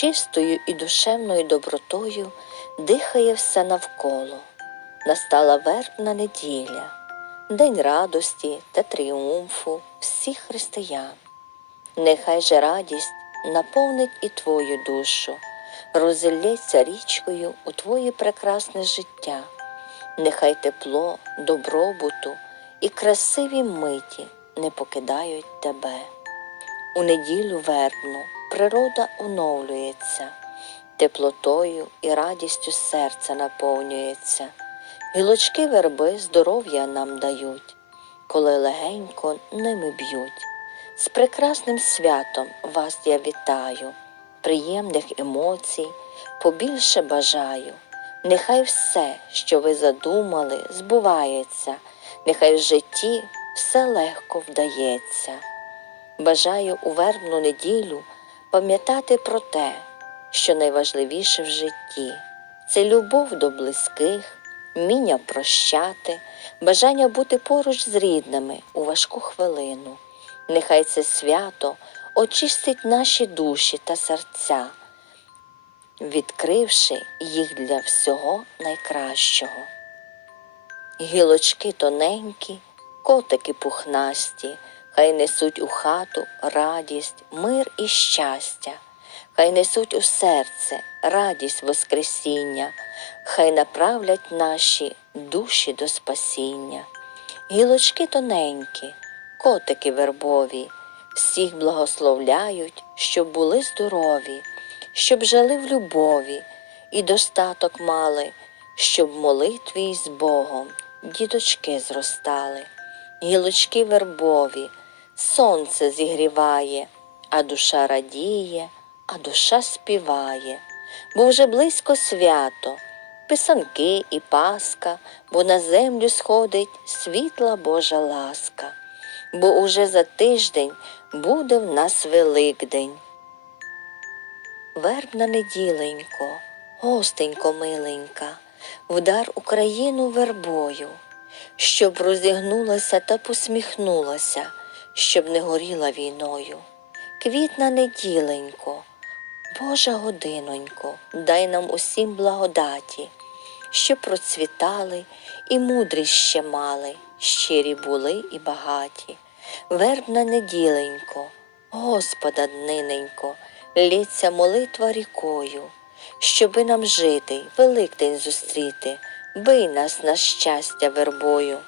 чистою і душевною добротою дихає все навколо. Настала вербна неділя, день радості та тріумфу всіх християн. Нехай же радість наповнить і твою душу, розілється річкою у твоє прекрасне життя. Нехай тепло, добробуту і красиві миті не покидають тебе. У неділю вербну природа оновлюється, теплотою і радістю серця наповнюється. Гілочки верби здоров'я нам дають, коли легенько ними б'ють. З прекрасним святом вас я вітаю, приємних емоцій, побільше бажаю. Нехай все, що ви задумали, збувається, нехай в житті все легко вдається. Бажаю у вербну неділю пам'ятати про те, що найважливіше в житті це любов до близьких, вміння прощати, бажання бути поруч з рідними у важку хвилину. Нехай це свято очистить наші душі та серця, відкривши їх для всього найкращого. Гілочки тоненькі, котики пухнасті, хай несуть у хату радість, мир і щастя, хай несуть у серце радість Воскресіння, хай направлять наші душі до спасіння. Гілочки тоненькі, котики вербові, всіх благословляють, щоб були здорові, щоб жили в любові і достаток мали, щоб молитві з Богом діточки зростали. Гілочки вербові, сонце зігріває, а душа радіє, а душа співає, бо вже близько свято, писанки і паска, бо на землю сходить світла Божа ласка, бо уже за тиждень буде в нас Великдень. Вербна неділенько, гостенько миленька, вдар Україну вербою, щоб розігнулася та посміхнулася, щоб не горіла війною. Квітна неділенько, Божа годинонько, дай нам усім благодаті, щоб процвітали і мудрість ще мали, щирі були і багаті. Вербна неділенько, Господа дниненько, лється молитва рікою, щоби нам жити, Великдень зустріти, бий нас на щастя вербою.